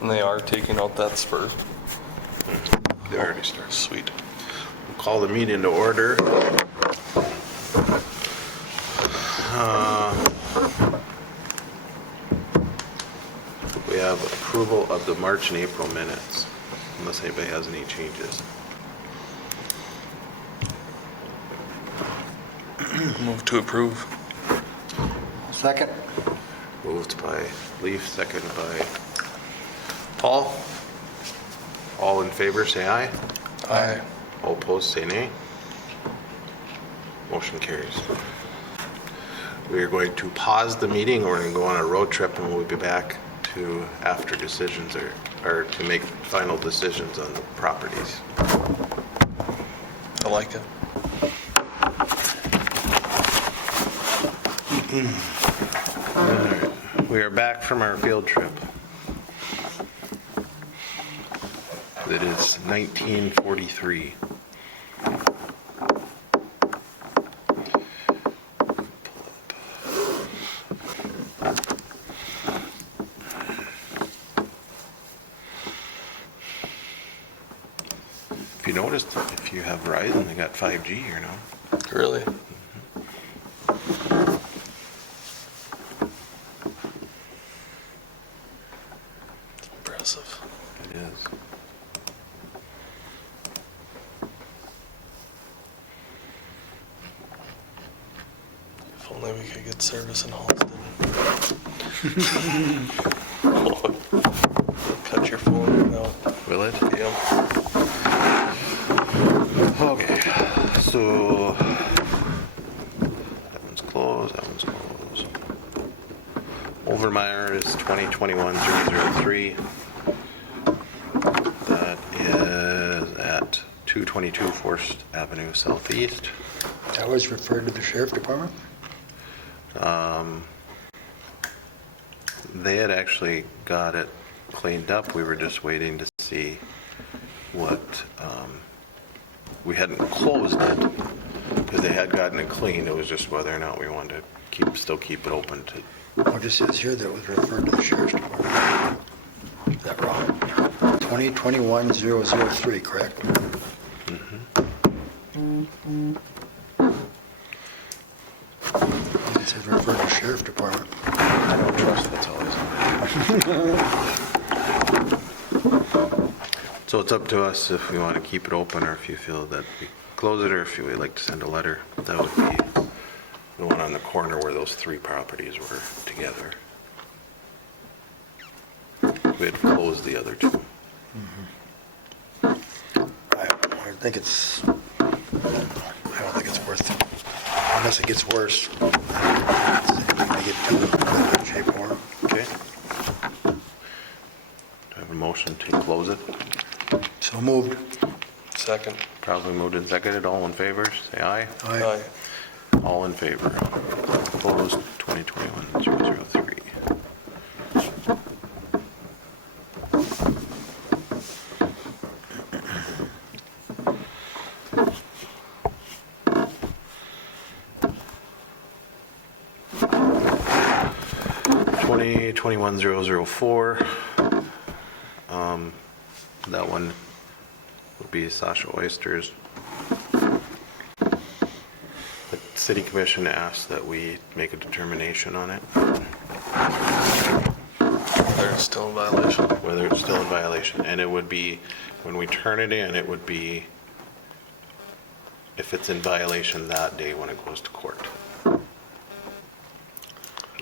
And they are taking out that spur. They already started. Sweet. We'll call the meeting to order. We have approval of the March and April minutes, unless anybody has any changes. Move to approve. Second. Moved by Leaf, seconded by Paul. All in favor, say aye. Aye. All opposed, say nay. Motion carries. We are going to pause the meeting. We're going to go on a road trip, and we'll be back to after decisions or to make final decisions on the properties. I like it. All right. We are back from our field trip. It is 1943. If you noticed, if you have Verizon, they got 5G here now. Really? It's impressive. It is. If only we could get service in Halston. Cut your phone out. Will it? Yep. Okay, so that one's closed, that one's closed. Overmeyer is 2021-003. That is at 222 Forest Avenue Southeast. That was referred to the sheriff department? They had actually got it cleaned up. We were just waiting to see what, we hadn't closed it because they had gotten it cleaned. It was just whether or not we wanted to still keep it open to. Oh, it just says here that it was referred to the sheriff's department. Is that wrong? 2021-003, correct? It says referred to sheriff department. I don't trust that's always. So it's up to us if we want to keep it open or if you feel that we close it or if you would like to send a letter. That would be the one on the corner where those three properties were together. We had closed the other two. I don't think it's worth, unless it gets worse. They get too in shape for them. Okay. Do I have a motion to close it? So moved. Second. Probably moved and seconded. All in favor, say aye. Aye. All in favor. Opposed, 2021-003. Twenty 21-004. That one would be Sasha Oysters. The city commission asked that we make a determination on it, They're still in violation. whether it's still in violation. And it would be, when we turn it in, it would be if it's in violation that day when it goes to court.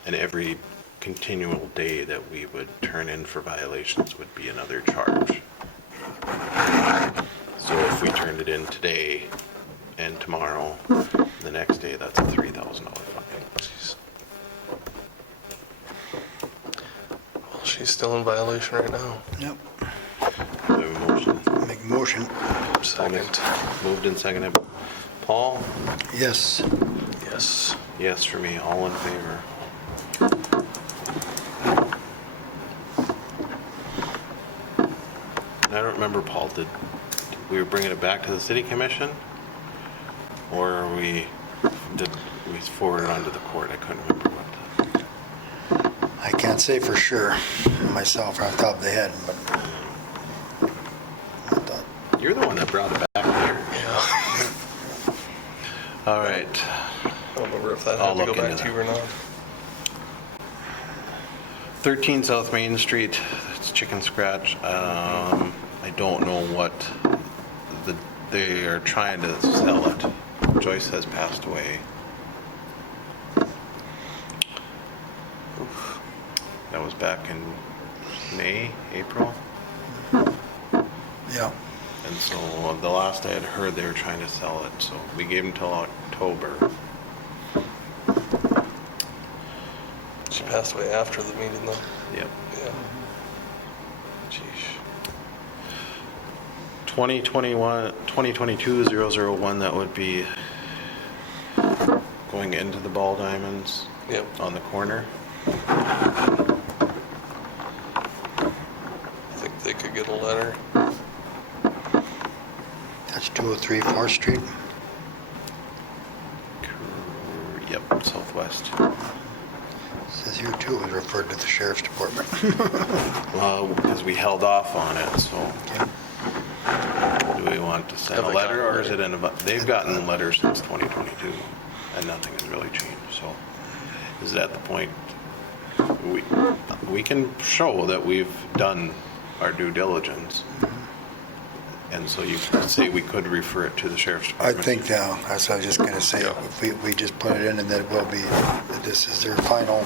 And every continual day that we would turn in for violations would be another charge. So if we turned it in today and tomorrow, the next day, that's a $3,000 fine. Jeez. Well, she's still in violation right now. Yep. Do we have a motion? Make a motion. Second. Moved and seconded. Paul? Yes. Yes. Yes for me. All in favor? I don't remember, Paul, did we were bringing it back to the city commission? Or did we forward it on to the court? I couldn't remember what. I can't can't say for sure myself off the top of the head, but I thought, You're the one that brought it back there. Yeah. All right. I don't remember if that I'll had to go look back into to you or not. 13 South Main Street, it's Chicken Scratch. I don't know what they are trying to sell it. Joyce has passed away. Oof. That was back in May, April. yeah. And so the last I had heard, they were trying to sell it. So we gave them till October. She passed away after the meeting though. Yep. Yeah. Jeez. 2022-001, that would be going into the Ball Diamonds Yep. on the corner. I think they could get a letter. That's 203 4th Street. Yep, southwest. Says here too, it was referred to the sheriff's department. Well, because we held off on it, so Okay. do we want to send Have a they letter, gotten or a is it letter? in about, they've gotten letters since 2022, and nothing has really changed, so is it at the point, we can show that we've done our due diligence, and so you could say we could refer it to the sheriff's I department. think now, that's what I was just gonna say, Yeah. if we just put it in and that it will be, that this is their final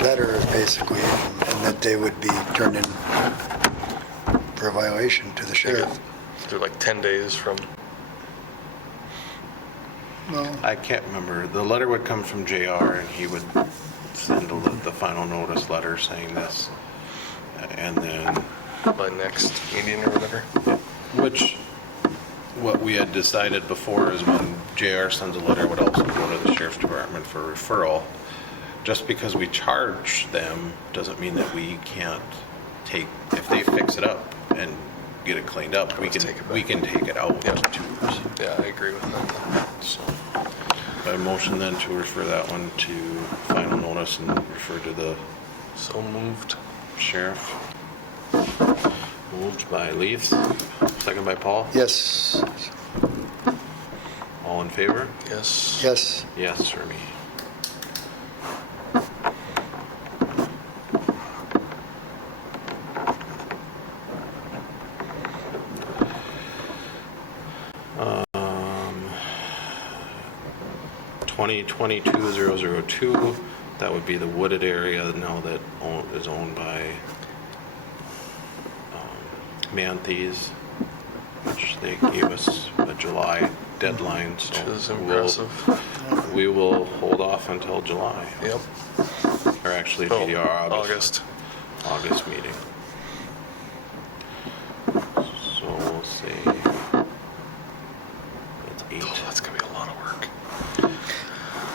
letter basically, and that they would be turned in for a violation to the sheriff. They're like 10 days from. Well, I can't remember, the letter would come from JR, and he would send the final notice letter saying this, and then By next meeting or whatever. which, what we had decided before is when JR sends a letter, it would also go to the sheriff's department for referral. Just because we charge them doesn't mean that we can't take, if they fix it up and get it cleaned up, we Let's take it can back. take it out Yeah. too. Yeah, I agree with that. So, I motion then to refer that one to final notice and refer to the So moved. sheriff. Moved by Leaf, second by Paul. yes, All in favor? Yes. yes, Yes, for me. Um, 2022-002, that would be the wooded area now that is owned by Manthes, which they gave us a July deadline, so Which is impressive. we will hold off until July, Yep. or actually Oh, GDR August. August meeting. So we'll say that's 8. Oh, that's gonna be a lot of work.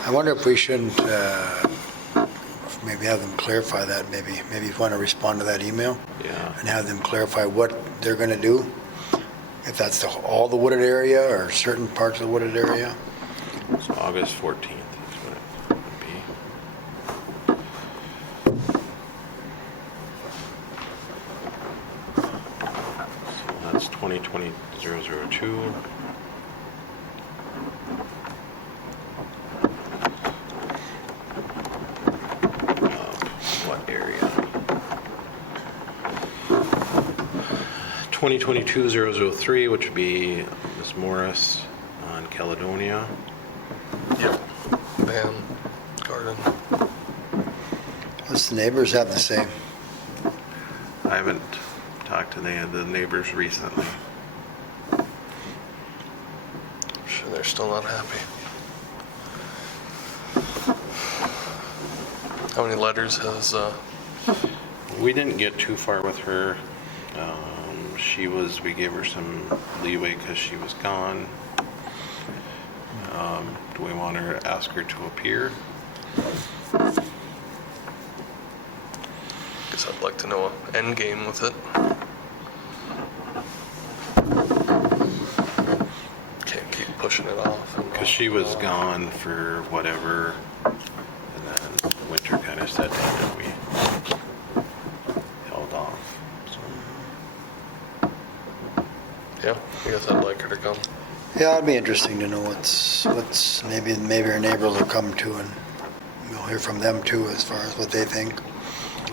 I wonder if we shouldn't, maybe have them clarify that, maybe you want to respond to that email Yeah. and have them clarify what they're gonna do, if that's all the wooded area or certain parts of the wooded area. So August 14th is what it would be. So that's 2020-002. What area? 2022-003, which would be Miss Morris on Caledonia. Yep. Van Garden. What's the neighbors have to say? I haven't talked to the neighbors recently. I'm sure they're still not happy. How many letters has, We didn't get too far with her. We gave her some leeway because she was gone. Do we want her to ask her to appear? guess I'd like to know an end game with it. Can't keep pushing it off. Because she was gone for whatever, and then winter just that day that we held off. So, Yeah, I guess I'd like her to come. Yeah, it'd be interesting to know what's maybe our neighbors will come to, and we'll hear from them too as far as what they think.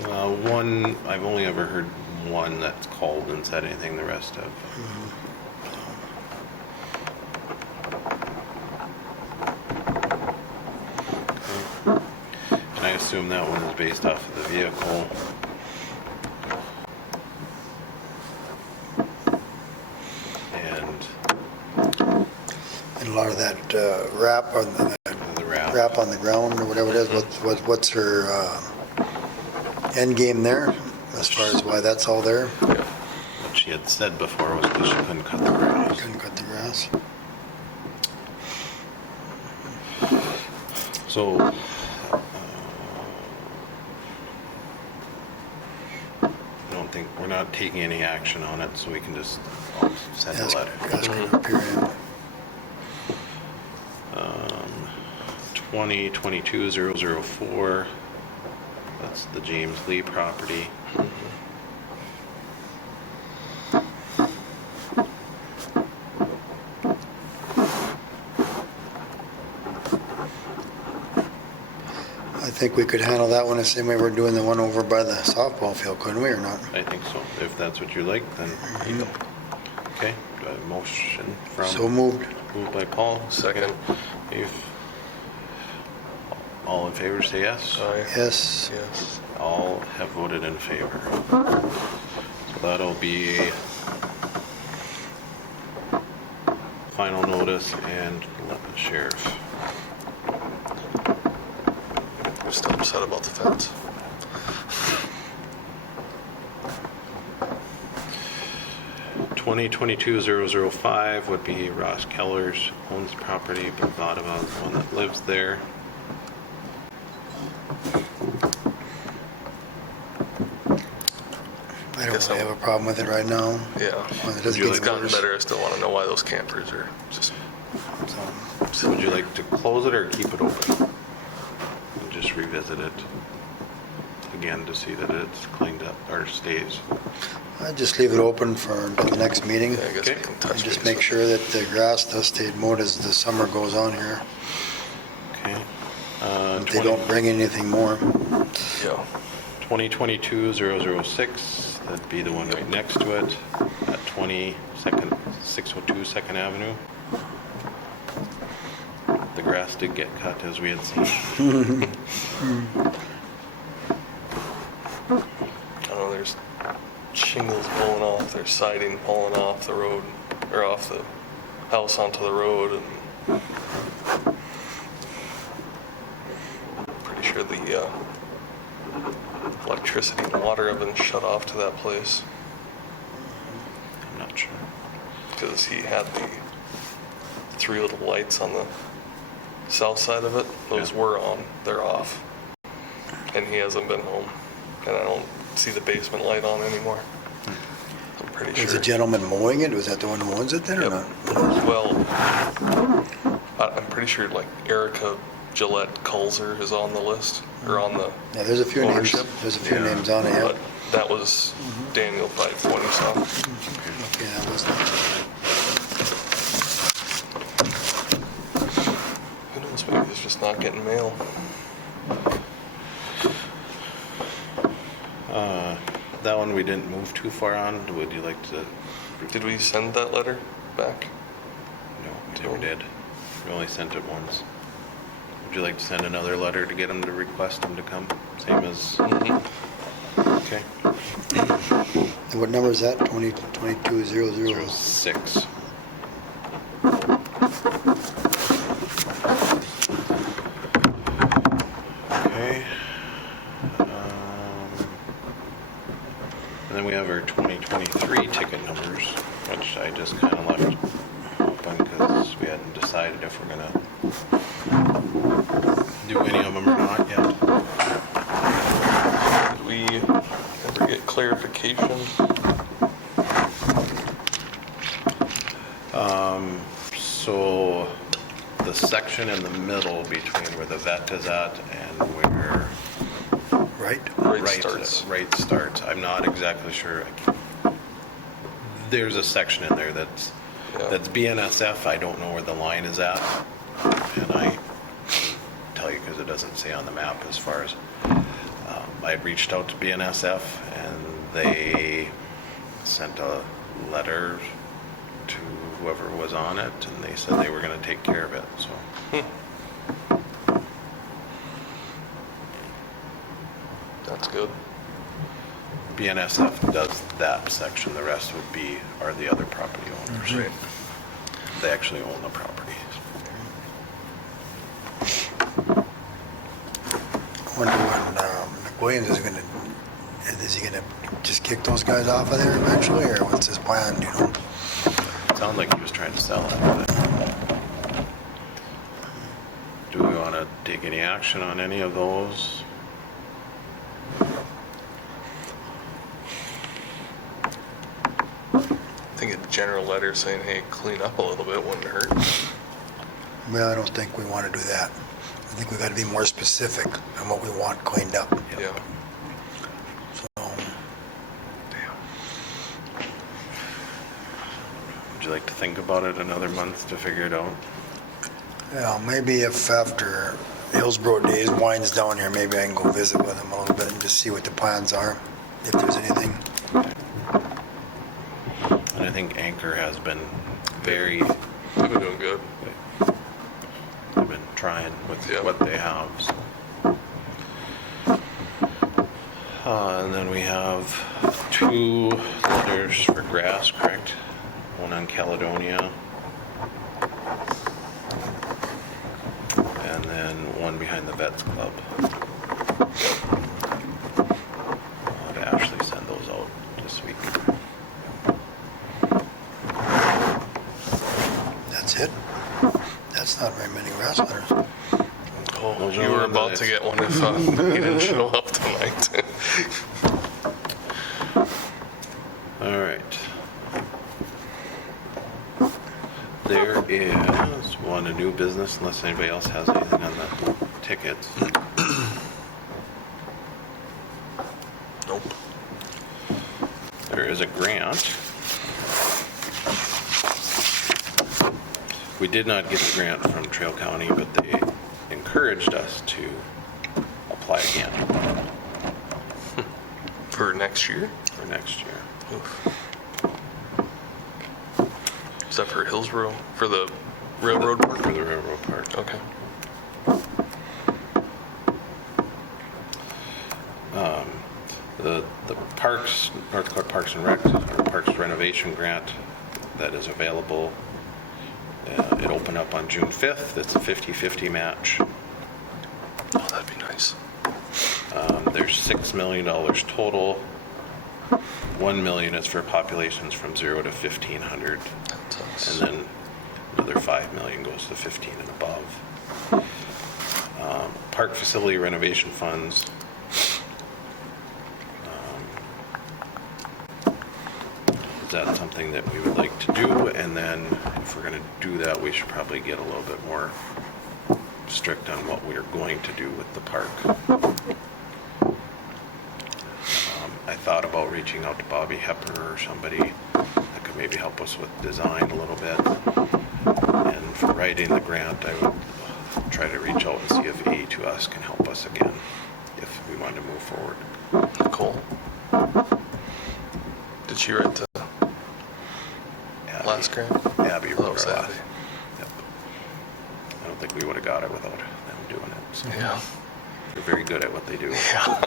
one, I've only ever heard one that's called and said anything, the rest have. And I assume that one is based off of the vehicle. And And a lot of that wrap on the wrap on the ground or whatever it is. What's her end game there as far as why that's all there? what she had said before was because she couldn't cut the grass. Couldn't cut the grass. So, I don't think, we're not taking any action on it, so we can just send a Ask letter. her to appear in. 2022-004, that's the James Lee property. I think we could handle that one the same way we're doing the one over by the softball field, couldn't we, or not? I think so. If that's what you like, then you go. Okay, do I have a motion from? So moved. Moved by Paul, Second. If all in favor, say yes. Aye. Yes. Yes. All have voted in favor. So that'll be final notice and let the sheriff. I'm still upset about the fence. Twenty 22-005 would be Ross Keller's owns property, but thought about the one that lives there. I don't Guess really I'm- have a problem with it right now. Yeah. Well, it doesn't It's get gotten worse. better. I still want to know why those campers are just. So, Would you like to close it or keep it open? And just revisit it again to see that it's cleaned up or stays. I'd just leave it open for until the next meeting. Yeah, I guess Okay. we can And touch just base make with- sure that the grass does stay mowed as the summer goes on here. Okay. If they don't bring anything more. Yeah. 2022-006, that'd be the one right next to it, at 602 Second Avenue. The grass did get cut as we had seen. I don't know, there's shingles blowing off, there's siding falling off the road, or off the house onto the road, and pretty sure the electricity and water have been shut off to that place, I'm not sure. because he had the 3 little lights on the south side of it. Those Yeah. were on, they're off, and he hasn't been home, and I don't see the basement light on anymore. I'm pretty Was sure. the gentleman mowing it? Was that the one who owns it then or Yep. not? Well, I'm pretty sure like Erica Gillette Kulzer is on the list, or on the Yeah, there's a few names. ownership. There's a few Yeah. names on it, yeah. But that was Daniel 520 some. Okay, that was not. Who knows, maybe it's just not getting mail. That one we didn't move too far on. Would you like to? Did we send that letter back? No, we never did. We only sent it once. Would you like to send another letter to get them to request them to come? Same as, okay. And what number is that? 2200? 06. Okay. And then we have our 2023 ticket numbers, which I just kind of left open because we hadn't decided if we're gonna do any of them or not yet. Did we ever get clarification? So the section in the middle between where the vet is at and where right? Right starts. I'm not exactly sure. There's a section in there that's BNSF. I don't know where the line is at, and I tell you because it doesn't say on the map as far as. I had reached out to BNSF and they sent a letter to whoever was on it, and they said they were going to take care of it. So. That's good. BNSF does that section. The rest are the other property owners. Right. They actually own the property. I wonder when McWilliams is he gonna just kick those guys off of there eventually, or what's his plan, you know? It sounded like he was trying to sell it. But do we want to take any action on any of those? I think a general letter saying, hey, clean up a little bit wouldn't hurt. Well, I don't think we want to do that. I think we got to be more specific on what we want cleaned up. Yeah. So, Would you like to think about it another month to figure it out? yeah, maybe if after Hillsborough Days winds down here, maybe I can go visit with them a little bit and just see what the plans are, if there's anything. And I think Anchor has been very. They've been doing good. They've been trying with what they have. So. And then we have 2 letters for grass, correct? One on Caledonia. And then one behind the Vets Club. I'll have Ashley send those out this week. That's it? That's not very many grass letters. Oh, Those you are were the about nice. to get one if he didn't show up tonight. All right. There is one, a new business, unless anybody else has anything on the tickets. Nope. There is a grant. We did not get the grant from Trail County, but they encouraged us to apply again For next year? for next year. Oof. Is that for Hillsborough? For the railroad park? For the railroad park. Okay. The parks, North Dakota Parks and Rec, or Parks renovation grant that is available. It opened up on June 5th. It's a 50-50 match. Oh, that'd be nice. There's $6 million total. $1 million is for populations from 0 to 1,500. That's And then another $5 million goes to 15 and above. Park facility renovation funds. Is that something that we would like to do? And then if we're going to do that, we should probably get a little bit more strict on what we're going to do with the park. I thought about reaching out to Bobby Hepper or somebody that could maybe help us with design a little bit. And for writing the grant, I would try to reach out and see if A2S can help us again if we want to move forward. cool. Did she write the last grant? Abby Oh, wrote that was our last. Abby. Yep. I don't think we would have got it without them doing it. So Yeah. they're very good at what they do. Yeah.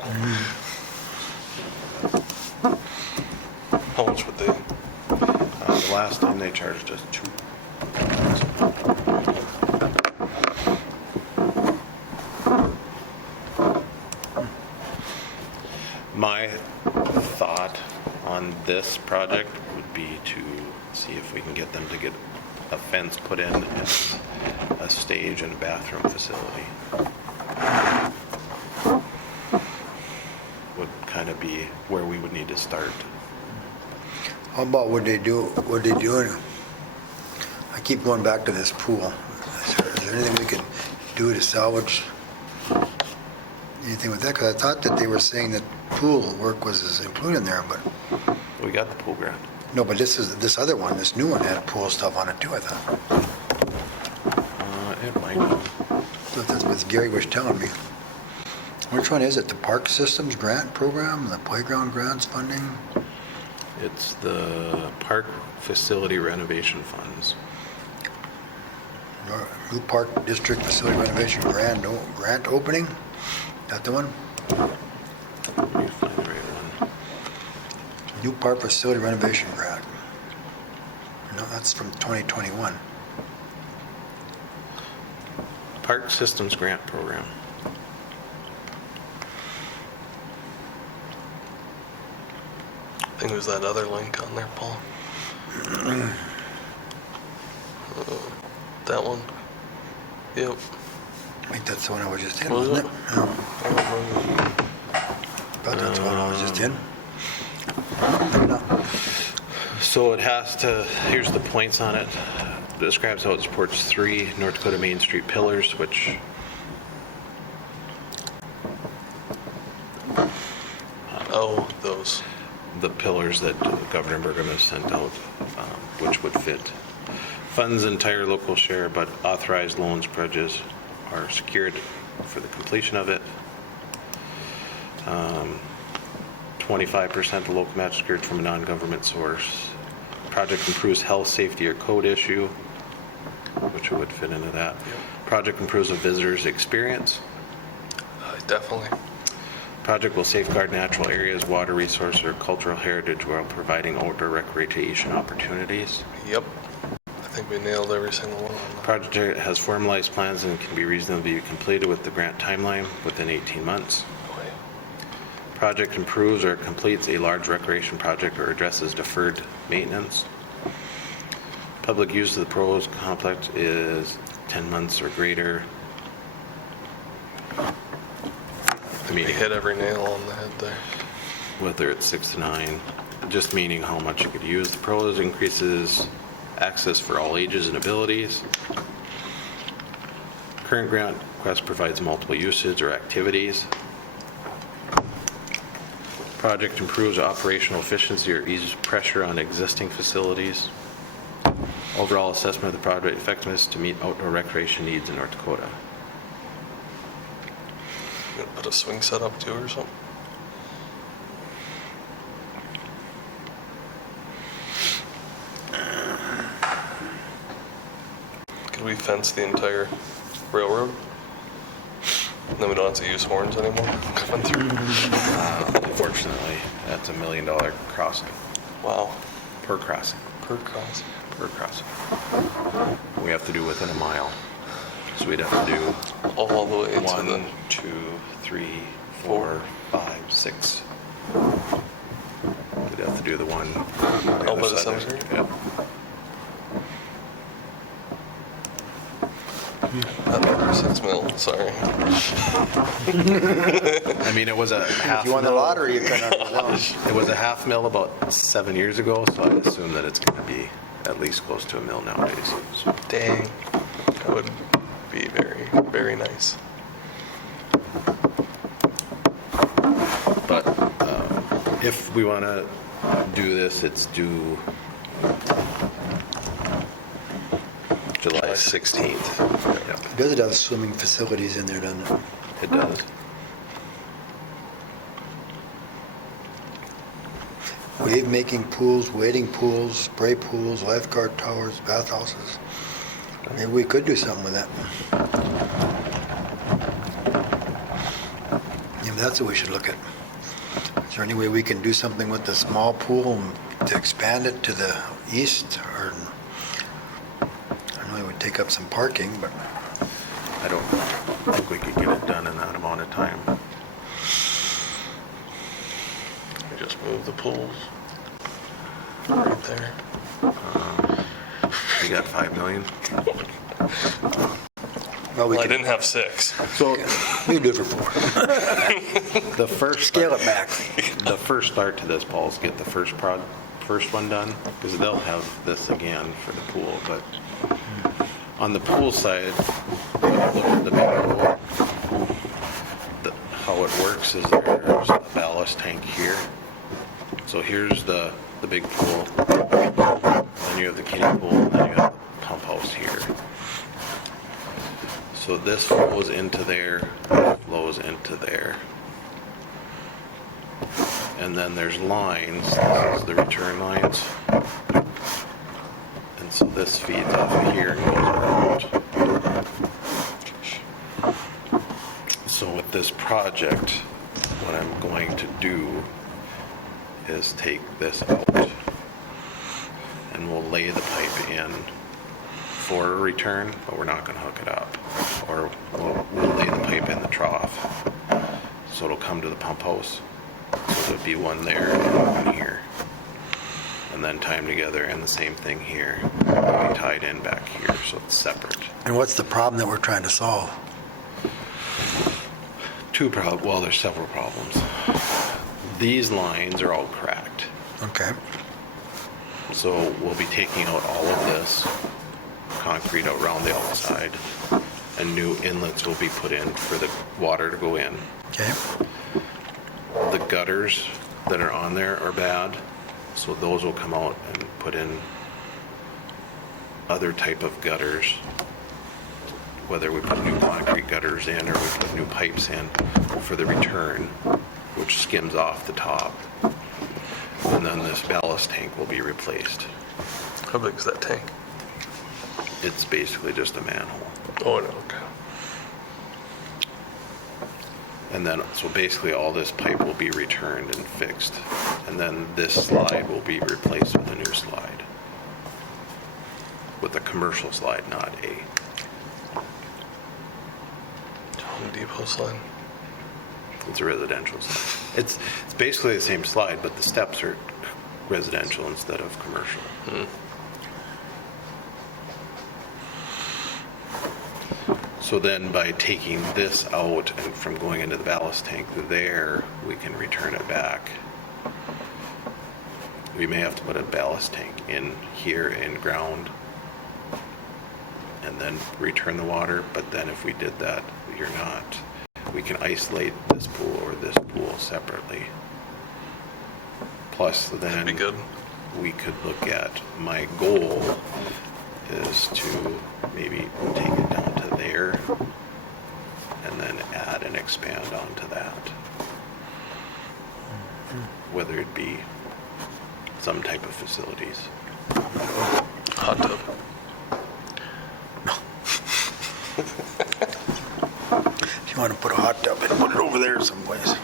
How much would they? The last time they charged us $2. My thought on this project would be to see if we can get them to get a fence put in and a stage and a bathroom facility. Would kind of be where we would need to start. How about what they do? I keep going back to this pool. Is there anything we can do to salvage, anything with that? Because I thought that they were saying that pool work was included in there, but, We got the pool grant. no, but this other one, this new one had pool stuff on it too, I thought. It might have. So that's what Gary was telling me. Which one is it? The Park Systems Grant Program, the Playground Grants Funding? It's the park facility renovation funds. New Park District Facility Renovation Grant Opening? That the one? Let me find the right one. New Park Facility Renovation Grant. No, that's from 2021. Park Systems Grant Program. I think it was that other link on there, Paul. That one. Yep. I think that's the one I was just in, Was wasn't it? it? Yeah. I don't remember. Thought that's the one I was just in. No. So it has to, here's the points on it. It describes how it supports 3 North Dakota Main Street pillars, which Oh, those. the pillars that Governor Burgum has sent out, which would fit. Funds entire local share, but authorized loans pledges are secured for the completion of it. 25% of local match secured from a non-government source. Project improves health, safety, or code issue, which would fit into that. Project improves a visitor's experience. Definitely. Project will safeguard natural areas, water resources, or cultural heritage while providing outdoor recreation opportunities. Yep. I think we nailed every single one on that. Project has formalized plans and can be reasonably completed with the grant timeline within 18 months. Okay. Project improves or completes a large recreation project or addresses deferred maintenance. Public use of the proposed complex is 10 months or greater. We hit every nail on the head there. Whether it's 6 to 9, just meaning how much you could use. The pros increases access for all ages and abilities. Current grant request provides multiple usage or activities. Project improves operational efficiency or eases pressure on existing facilities. Overall assessment of the project effectiveness to meet outdoor recreation needs in North Dakota. You gonna put a swing set up too or something? Could we fence the entire railroad? Then we don't have to use horns anymore coming through. Unfortunately, that's $1 million crossing, Wow. per crossing, Per cross. per crossing. We have to do within a mile. So we'd have to do All the way to 1, the. 2, 3, 4, 5, 6. We'd have to do the one. Oh, by the cemetery? Yeah. Another 6 mil, sorry. I mean, it was a half If you won the mil. lottery, you couldn't have done. It was a half mil about 7 years ago, so I assume that it's going to be at least close to $1 mil nowadays. So Dang. That would be very, very nice. But if we want to do this, it's due July 16th. Yep, Does it have swimming facilities in there, doesn't it? it does. Wave making pools, wading pools, spray pools, lifeguard towers, bathhouses. Maybe we could do something with that. Maybe that's what we should look at. Is there any way we can do something with the small pool to expand it to the east? Or I know it would take up some parking, but I don't think we could get it done in that amount of time. We just move the pools. Right there. We got 5 million. well, we Well, I can didn't have 6. So we can do it for 4. the first Scale it back. The first start to this, Paul, is get the first one done, because they'll have this again for the pool. But on the pool side, look at the big pool, how works is there's a ballast tank here. So here's the big pool, then you have the kiddie pool, and then you have the pump house here. So this flows into there, flows into there. And then there's lines, this is the return lines. And so this feeds off of here and goes around. So with this project, what I'm going to do is take this out and we'll lay the pipe in for a return, but we're not going to hook it up. Or we'll lay the pipe in the trough. So it'll come to the pump house. So there'll be one there and one here. And then tie them together, and the same thing here. It'll be tied in back here, so it's separate. And what's the problem that we're trying to solve? Well, there's several problems. These lines are all cracked. Okay. So we'll be taking out all of this concrete around the outside, and new inlets will be put in for the water to go in. Okay. The gutters that are on there are bad, so those will come out and put in other type of gutters, whether we put new concrete gutters in or we put new pipes in for the return, which skims off the top. And then this ballast tank will be replaced. How big is that tank? It's basically just a manhole. Oh, no, okay. And then, so basically all this pipe will be returned and fixed. And then this slide will be replaced with a new slide. With a commercial slide, not a, Home Depot slide. it's a residential slide. It's basically the same slide, but the steps are residential instead of commercial. So then by taking this out and from going into the ballast tank there, we can return it back. We may have to put a ballast tank in here in ground and then return the water, but then if we did that, we can isolate this pool or this pool separately. Plus then That'd be good. we could look at, my goal is to maybe take it down to there and then add and expand onto that. Whether it be some type of facilities. Hot tub. If you want to put a hot tub in, put it over there someplace.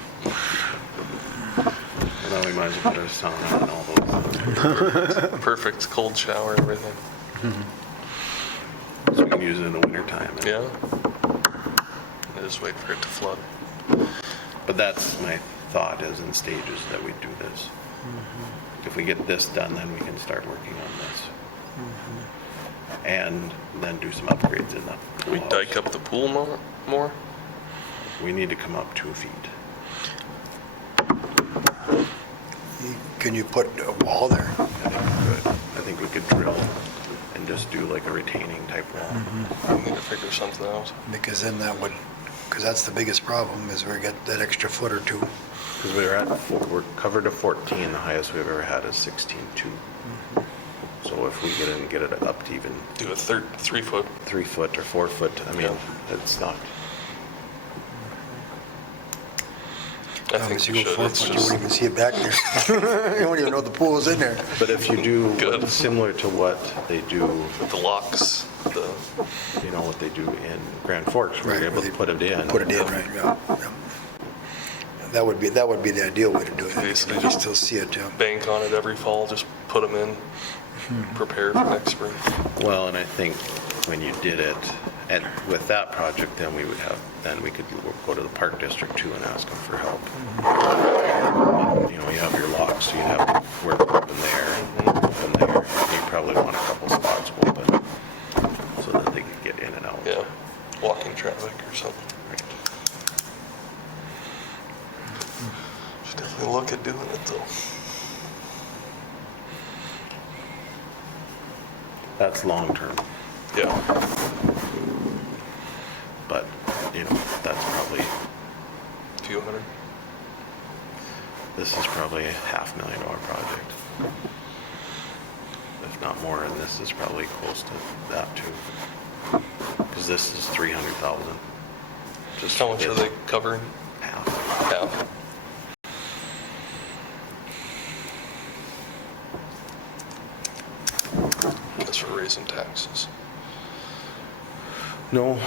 Well, we might as well put a sauna and all those. Perfect cold shower and everything. So we can use it in the wintertime. Yeah. I just wait for it to flood. But that's my thought, is in stages that we do this. If we get this done, then we can start working on this. And then do some upgrades in the Can we pool dike house. up the pool more? We need to come up 2 feet. Can you put a wall there? I think we could. I think we could drill and just do like a retaining type wall. We need to figure something out. Because then that would, because that's the biggest problem, is we get that extra foot or two. Because we're covered to 14, the highest we've ever had is 16.2. So if we get it up to even Do a 3 foot. 3 foot or 4 foot, I mean, Yeah. it's not. I think Obviously, we you go should. 4 It's foot, you wouldn't just, even see it back there. You wouldn't even know the pool is in there. But if you do Good. similar to what they do, the locks, you know, what they do in Grand Forks, where Right, you're able where to they put it in. Put it in, right, yeah. Yeah. That would be the ideal way to do it. Basically You can just- still see it, yeah. bank on it every fall, just put them in, prepare for next spring. Well, and I think when you did it, and with that project, then we could go to the park district too and ask them for help. You know, you have your locks, so you have work open there, open there. You probably want a couple spots open so that they could get in and out. Yeah, walking traffic or something. Right. Should definitely look at doing it though. That's long term, Yeah, but, you know, that's probably, a few hundred. This is probably a $500,000 project. If not more, and this is probably close to that too. Because this is 300,000. Just How much are they covering? half. Half. Guess we're raising taxes. No,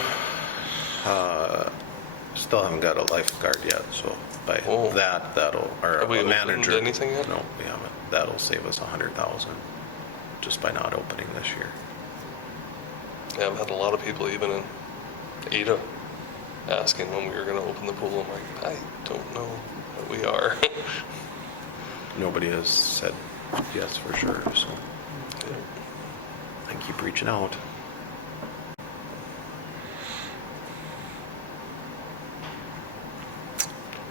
still haven't got a lifeguard yet, so by Oh. that'll, or Have we a opened manager. anything yet? No, we haven't. That'll save us 100,000 just by not opening this year. Yeah, I've had a lot of people even in Ada asking when we were gonna open the pool. I'm like, I don't know that we are. Nobody has said yes for sure, so I keep reaching out.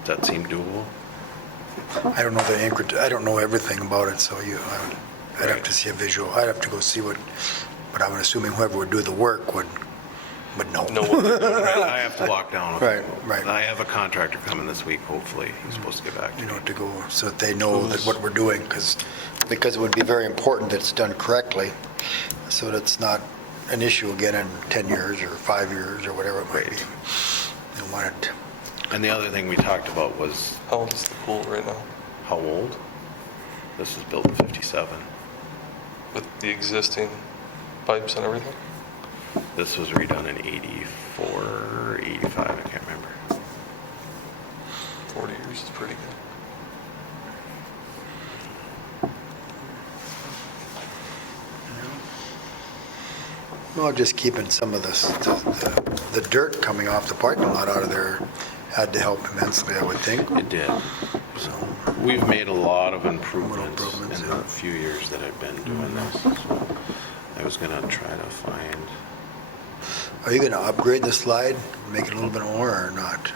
Does that seem doable? I don't know the anchor, I don't know everything about it, so I'd have Right. to see a visual. I'd have to go see what, but I'm assuming whoever would do the work would know. No what they're doing, right? I have to walk down with Right, him. right. I have a contractor coming this week, hopefully. He's supposed to get back to You me. know, to go, so that they know that what we're doing, because it would be very important that it's done correctly, so that it's not an issue again in 10 years or 5 years or whatever it might be. You want it, And the other thing we talked about was How old is the pool right now? how old? This was built in 57. With the existing pipes and everything? This was redone in 84, 85, I can't remember. 40 years is pretty good. well, just keeping some of the dirt coming off the parking lot out of there had to help immensely, I would think. It did. So, We've made a lot of improvements improvements, in yeah. the few years that I've been doing this. So I was gonna try to find, are you gonna upgrade the slide, make it a little bit more or not?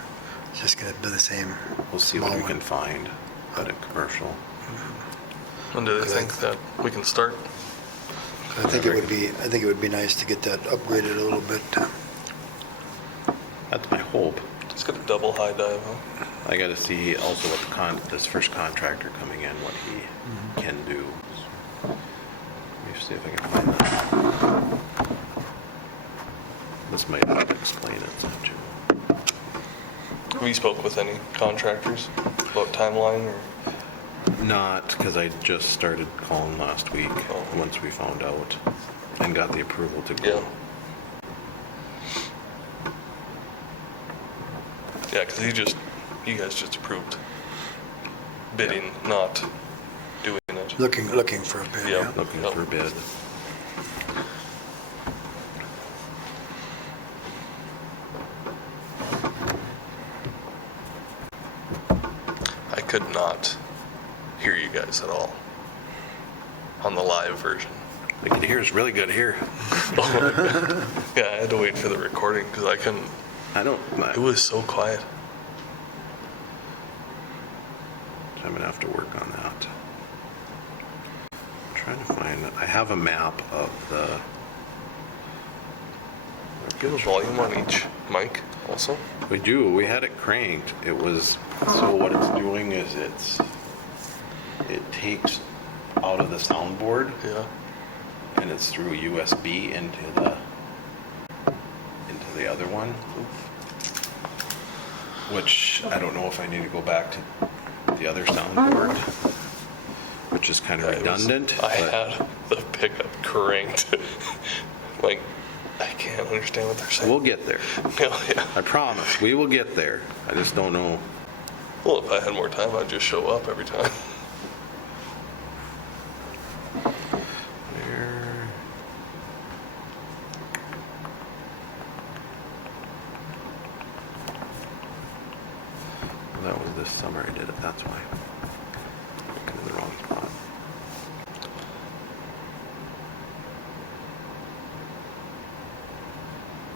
It's just gonna do the same. we'll see small what we one? can find at a commercial. When do they Good. think that we can start? I think it would be nice to get that upgraded a little bit. That's my hope. Just get a double high dive, huh? I gotta see also what this first contractor coming in, what he can do. Let me see if I can find that. This might help explain it some too. Have you spoke with any contractors about timeline or? Not, because I just started calling last week, Oh. once we found out, and got the approval to Yeah. go. Yeah, because you guys just approved bidding, not doing it. Looking for a bid, Yeah. yeah. Looking Yep. for bid. I could not hear you guys at all on the live version. I can hear it's really good here. Yeah, I had to wait for the recording because I couldn't. It was so quiet. I'm gonna have to work on that. I'm trying to find, I have a map of the. Give a volume on each mic also. We do, we had it cranked. It was, so what it's doing is it takes out of the soundboard Yeah. and it's through USB into the other one. Which I don't know if I need to go back to the other soundboard, which is kind of Yeah, it was- redundant. I but- had the pickup cranked. Like, I can't understand what they're saying. We'll get there. Yeah. I promise, we will get there. I just don't know. Well, if I had more time, I'd just show up every time. Where? Well, that was this summer I did it, that's why. Looking in the wrong spot.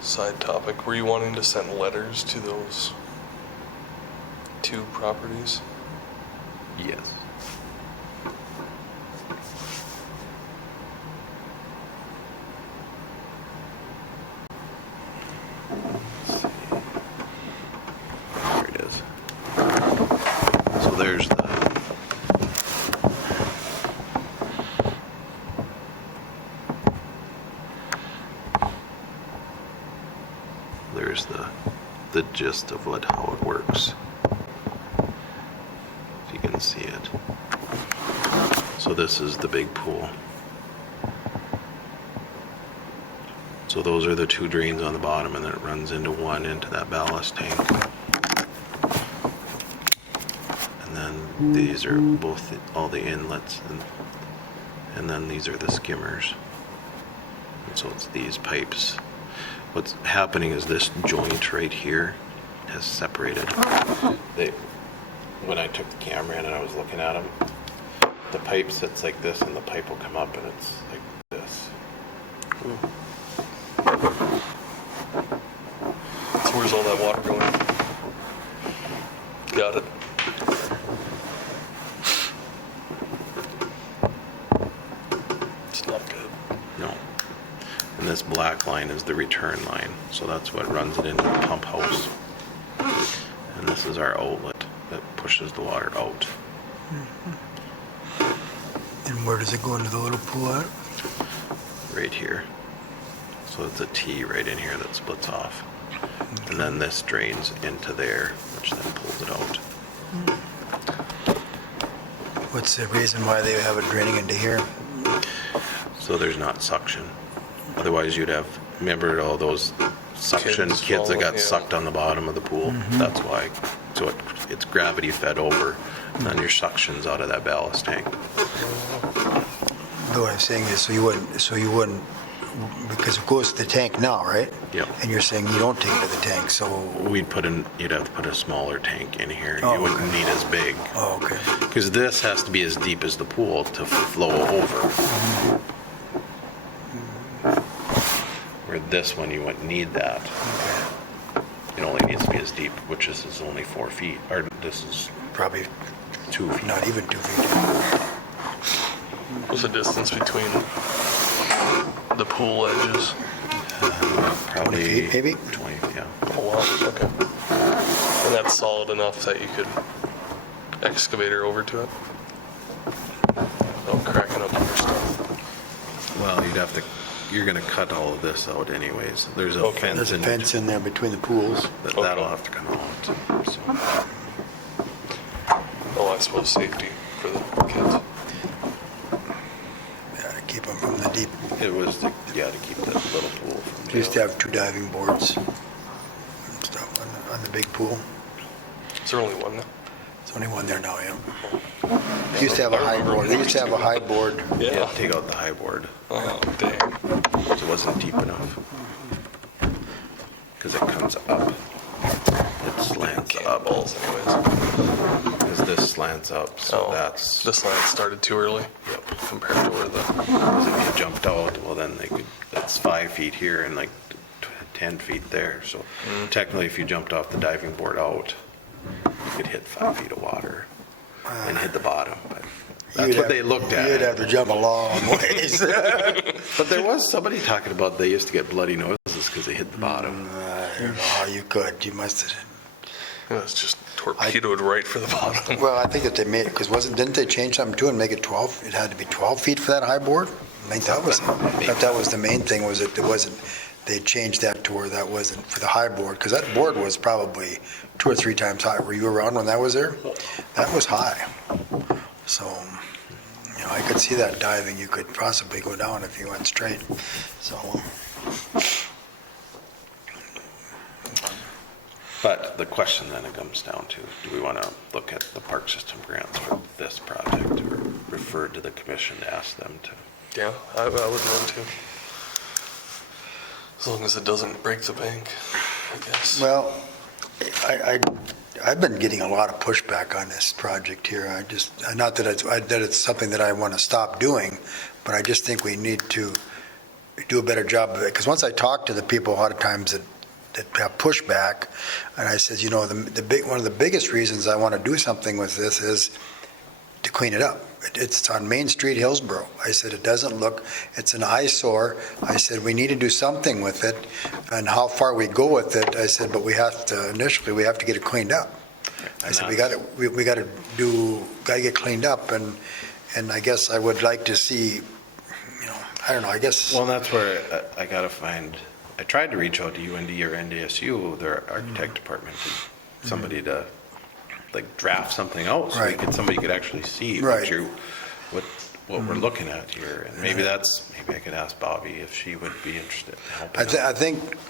Side topic, were you wanting to send letters to those two properties? Yes. Let's see. There it is. So there's the the gist of how it works. If you can see it. So this is the big pool. So those are the two drains on the bottom, and then it runs into one into that ballast tank. And then these are both all the inlets, and then these are the skimmers. And so it's these pipes. What's happening is this joint right here has separated. When I took the camera in and I was looking at them, the pipe sits like this, and the pipe will come up, and it's like this. So where's all that water going? Got it. It's not good. No. And this black line is the return line, so that's what runs it into the pump house. And this is our outlet that pushes the water out. And where does it go into the little pool at? Right here. So it's a T right in here that splits off. And then this drains into there, which then pulls it out. What's the reason why they have it draining into here? So there's not suction. Otherwise you'd have, remember all those suction kids that got sucked on the bottom of the pool? That's why. So it's gravity fed over, and then your suction's out of that ballast tank. What I'm saying is, so you wouldn't, because it goes to the tank now, right? Yep. And you're saying you don't take it to the tank, so. You'd have to put a smaller tank in here. Oh, You wouldn't need as big. Oh, okay. Because this has to be as deep as the pool to flow over. Where this one, you wouldn't need that. It only needs to be as deep, which is only 4 feet, or this is Probably 2 feet. not even 2 feet. What's the distance between the pool edges? Probably 20 feet, maybe? 20, yeah. Oh, wow, okay. And that's solid enough that you could excavator over to it? Oh, cracking up your stuff. Well, you're gonna cut all of this out anyways. There's a Okay. fence There's a in fence in there between the pools. that'll have to come out. So. Oh, I suppose safety for the kids. Yeah, to keep them from the deep. It was, to keep that little pool from We used to jail. have 2 diving boards and stuff on the big pool. Is there only one now? There's only one there now, yeah. They used to have a high board. They used to have a high board. Yeah, take out the high board. Oh, dang. Because it wasn't deep enough. Because it comes up. It slants up. Balls anyways. Because this slants up, so Oh, that's... this line started too early? Yep. Compared to where the, Because if you jumped out, well then that's 5 feet here and like 10 feet there. So technically if you jumped off the diving board out, you could hit 5 feet of water and hit the bottom. But that's what they looked at. You'd have to jump a long ways. But there was somebody talking about they used to get bloody noses because they hit the bottom. I don't know how you could. You must have. it was just torpedoed right for the bottom. Well, I think that they made, because didn't they change something too and make it 12? It had to be 12 feet for that high board? I think that was the main thing, was it wasn't, they changed that to where that wasn't for the high board, because that board was probably 2 or 3 times high. Were you around when that was there? That was high. So, I could see that diving. You could possibly go down if you went straight. So, But the question then it comes down to, do we want to look at the park system grants for this project or refer to the commission to ask them to? Yeah, I would love to. As long as it doesn't break the bank, I guess. well, I've been getting a lot of pushback on this project here. Not that it's something that I want to stop doing, but I just think we need to do a better job of it. Because once I talk to the people a lot of times that have pushback, and I said, one of the biggest reasons I want to do something with this is to clean it up. It's on Main Street, Hillsborough. I said, it doesn't look, it's an eyesore. I said, we need to do something with it, and how far we go with it, I said, but we have to get it cleaned up. I said, we got to get cleaned up, and I guess I would like to see, I don't know, I guess. Well, that's where I got to find I tried to reach out to UND or NDSU, their architect department, somebody to like draft something out so Right. somebody could actually see Right. what we're looking at here. And maybe I could ask Bobby if she would be interested in helping out.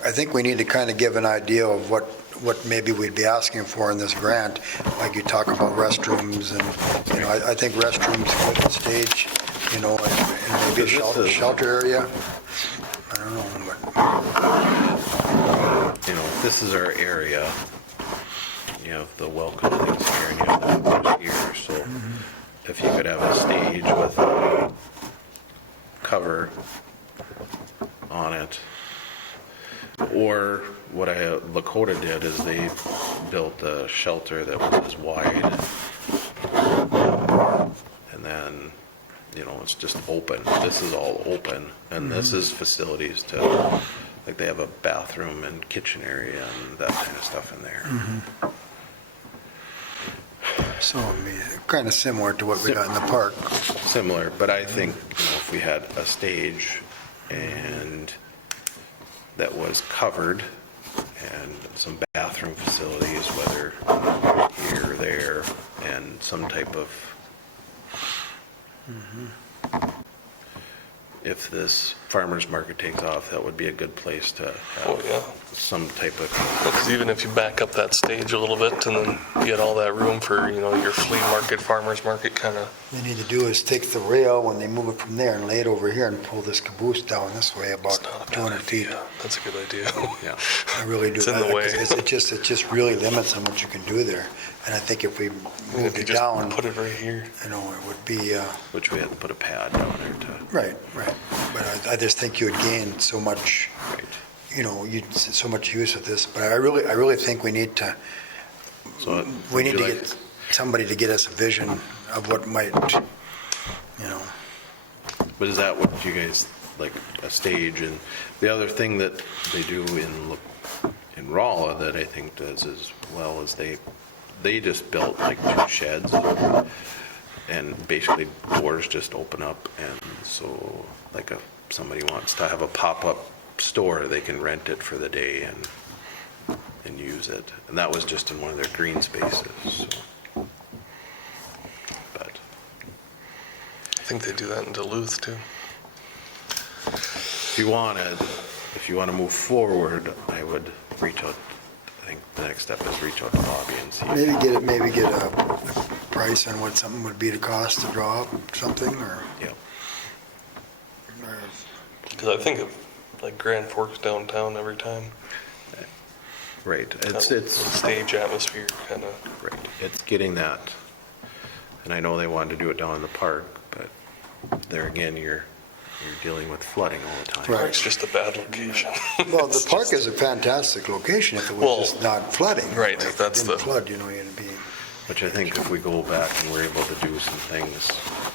I think we need to kind of give an idea of what maybe we'd be asking for in this grant. Like you talk about restrooms and, I think restrooms could at stage, and maybe a shelter area. I don't know, but. This is our area. You have the welcome things here and you have the things here. So if you could have a stage with a cover on it. Or what Lakota did is they built a shelter that was as wide. And then, it's just open. This is all open. And this is facilities to, like they have a bathroom and kitchen area and that kind of stuff in there. So it'd be kind of similar to what we got in the park. Similar, but I think, if we had a stage and that was covered and some bathroom facilities, whether here or there, and some type of, if this farmer's market takes off, that would be a good place to have some type of. Because even if you back up that stage a little bit and then you get all that room for, your flea market, farmer's market kind of. What they need to do is take the rail when they move it from there and lay it over here and pull this caboose down this way about 200 feet. That's a good idea. Yeah. I really do. It's in the way. It just really limits how much you can do there. And I think if we moved it down, put it right here. it would be, Which we had to put a pad down there to. right. But I just think you would gain so much, so much use of this. But I really think we need to, So get somebody to get us a vision of what might, But is that what you guys, like a stage? And the other thing that they do in Rolla that I think does as well is they just built like 2 sheds and basically doors just open up, and so like if somebody wants to have a pop-up store, they can rent it for the day and use it. And that was just in one of their green spaces. So. But I think they do that in Duluth too. if you want to move forward, I would reach out. I think the next step is reach out to Bobby and see. maybe get a price on what something would be to cost to draw up something, or. Yeah. Because I think of like Grand Forks downtown every time. Right. It's Stage atmosphere kind of. right. It's getting that. And I know they wanted to do it down in the park, but there again, you're dealing with flooding all the time. Right. It's just a bad location. Well, the park is a fantastic location if it was just not flooding. Right, Like, that's didn't the- flood, you'd be. Which I think if we go back and we're able to do some things,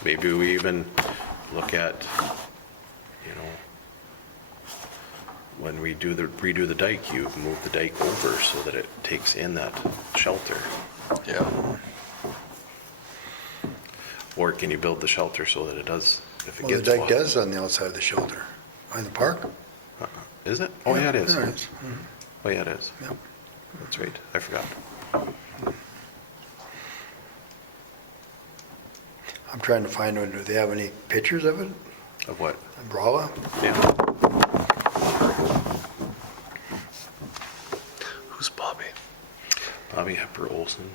maybe we even look at, when we redo the dike, you move the dike over so that it takes in that shelter. Yeah. Or can you build the shelter so that it does, if it Well, the gets dike water? does on the outside of the shelter. In the park? Is it? Oh, yeah, it is. Yeah, it is. Oh, yeah, it is. Yep. That's right. I forgot. I'm trying to find one. Do they have any pictures of it? Of what? Brala? Yeah. Who's Bobby? Bobby Hepper Olson,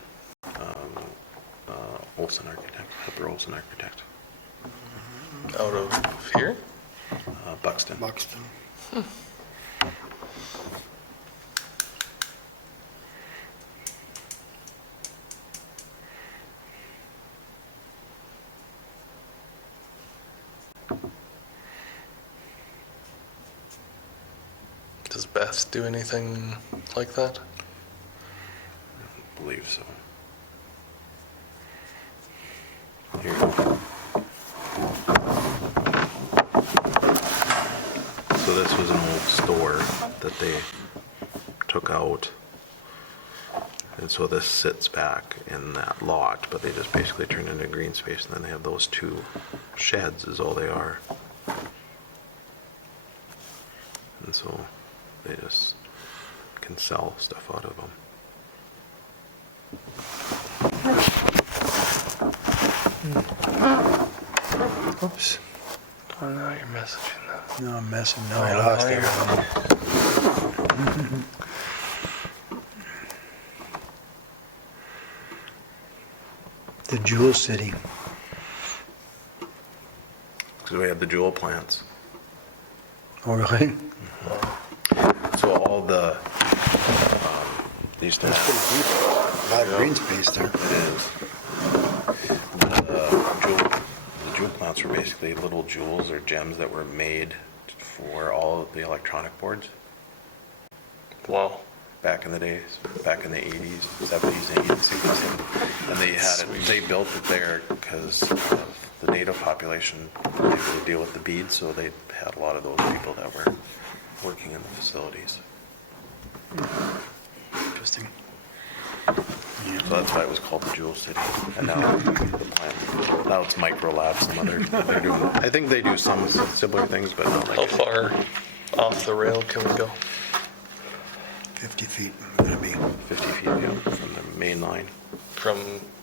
Olson Architect, Hepper Olson Architect, Out of here? Buxton. Buxton. Does Beth do anything like that? I believe so. Here. So this was an old store that they took out. And so this sits back in that lot, but they just basically turned into green space, and then they have those 2 sheds is all they are. And so They just can sell stuff out of them. Oops. Oh, now you're messaging that. No, I'm messing, no, I lost everything. The Jewel City. Because we have the jewel plants. Oh, really? So all the, they used to That's have, pretty deep. A lot of green space there. it is. The jewel plants were basically little jewels or gems that were made for all of the electronic boards Wow. back in the days, back in the 80s, 70s, 80s, 60s. And they had it, they built it there because of the native population. They would deal with the beads, so they had a lot of those people that were working in the facilities. Interesting. So that's why it was called the Jewel City. And now the plant, now it's Micro Labs. Some other, they're doing, I think they do some similar things, but not How like. far off the rail can we go? 50 feet, gonna be. 50 feet, yeah, from the main line, From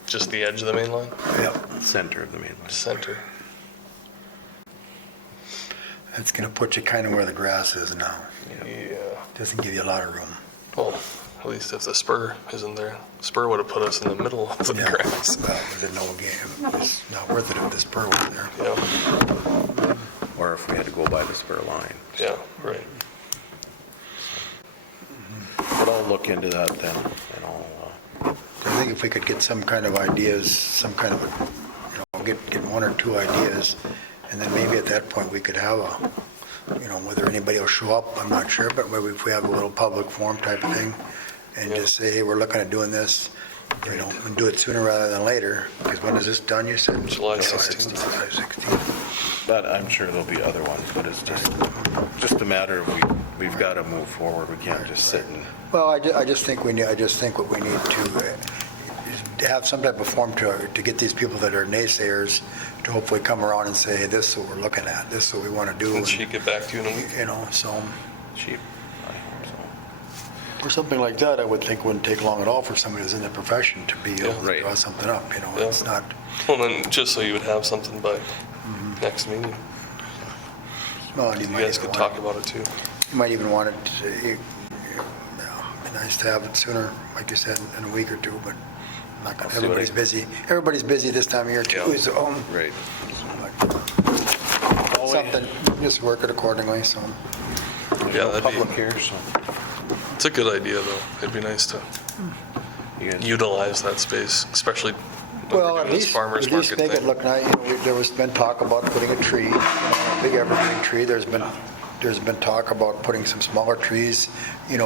just the edge of the main line? Yep. center of the main line. Center. That's gonna put you kind of where the grass is now. Yeah. Doesn't give you a lot of room. Well, at least if the spur isn't there. Spur would have put us in the middle of the Yeah. grass. Well, there's no game. It's not worth it if the spur was there. Yeah. Or if we had to go by the spur line. Yeah, right. But I'll look into that then, and I'll, I think if we could get some kind of ideas, some kind of, get one or two ideas, and then maybe at that point we could have whether anybody will show up, I'm not sure, but maybe if we have a little public forum type of thing, and Yeah. just say, hey, we're looking at doing this, and do it sooner rather than later, because when is this done, you said? July 16th. July 16th. but I'm sure there'll be other ones, but it's just a matter of we've got to move forward. We can't just sit and, Well, I just think what we need to is have some type of form to get these people that are naysayers to hopefully come around and say, hey, this is what we're looking at, this is what we want to do. And she get back to you in a week? So, cheap, I hope so. or something like that, I would think wouldn't take long at all for somebody who's in the profession to be able Yeah. to Right. draw something up, Yeah. it's not, Well, then, just so you would have something by next meeting. well, and You guys could talk about it too. You might even want it, it'd be nice to have it sooner, like you said, in a week or two, but not gonna, I'll see what I- everybody's busy. Everybody's busy this time of year too, Yeah. so. Right. Something, just work it accordingly, so. Yeah, that'd Public be, here, so it's a good idea though. It'd be nice to you guys. utilize that space, especially when Well, we're at doing this least, farmer's at least market make it thing. look nice, there was been talk about putting a tree, a big evergreen tree, there's been talk about putting some smaller trees,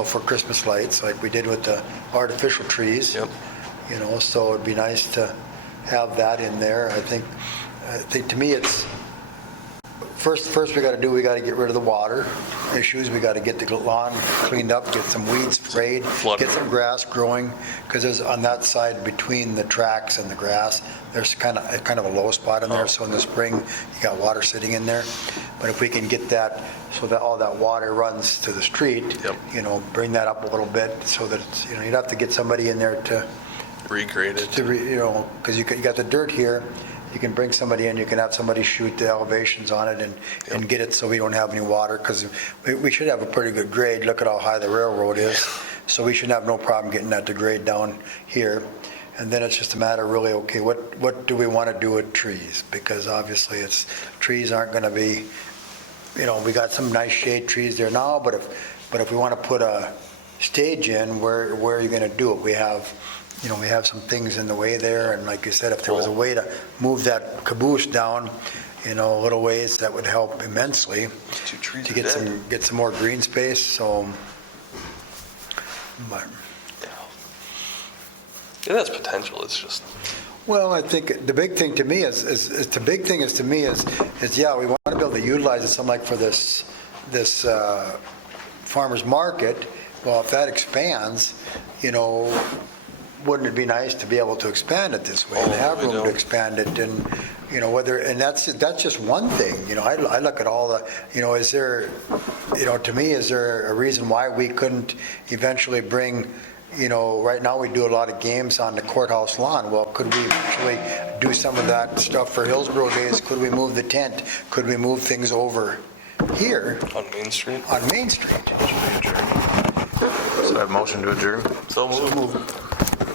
for Christmas lights, like we did with the artificial trees. Yep. So it'd be nice to have that in there. I think to me it's, first we got to get rid of the water issues, we got to get the lawn cleaned up, get some weeds sprayed, Flood. get some grass growing, because there's on that side between the tracks and the grass, there's kind of a low spot in there, so in the spring, you got water sitting in there. But if we can get that, so that all that water runs to the street, Yep. Bring that up a little bit, so that it's, you'd have to get somebody in there to Regrade it. because you got the dirt here, you can bring somebody in, you can have somebody shoot the elevations on it and get it so we don't have any water, because we should have a pretty good grade. Look at how high the railroad is, so we should have no problem getting that to grade down here. And then it's just a matter of really, okay, what do we want to do with trees? Because obviously trees aren't going to be, we got some nice shade trees there now, but if we want to put a stage in, where are you going to do it? We have some things in the way there, and like you said, if there was a way to move that caboose down, a little ways, that would help immensely Two trees to a day. get some more green space, so, but, It has potential. It's just well, I think the big thing to me is yeah, we want to be able to utilize it, something like for this farmer's market. Well, if that expands, wouldn't it be nice to be able to expand it this way and have we room to don't. expand it? And You know, whether, and that's just one thing, you know, I look at all the, you know, is there, you know, to me, is there a reason why we couldn't eventually bring, you know, right now we do a lot of games on the courthouse lawn. Well, could we actually do some of that stuff for Hillsborough Days? Could we move the tent? Could we move things over here On Main Street? on Main Street? So I have motion to adjourn? So moved.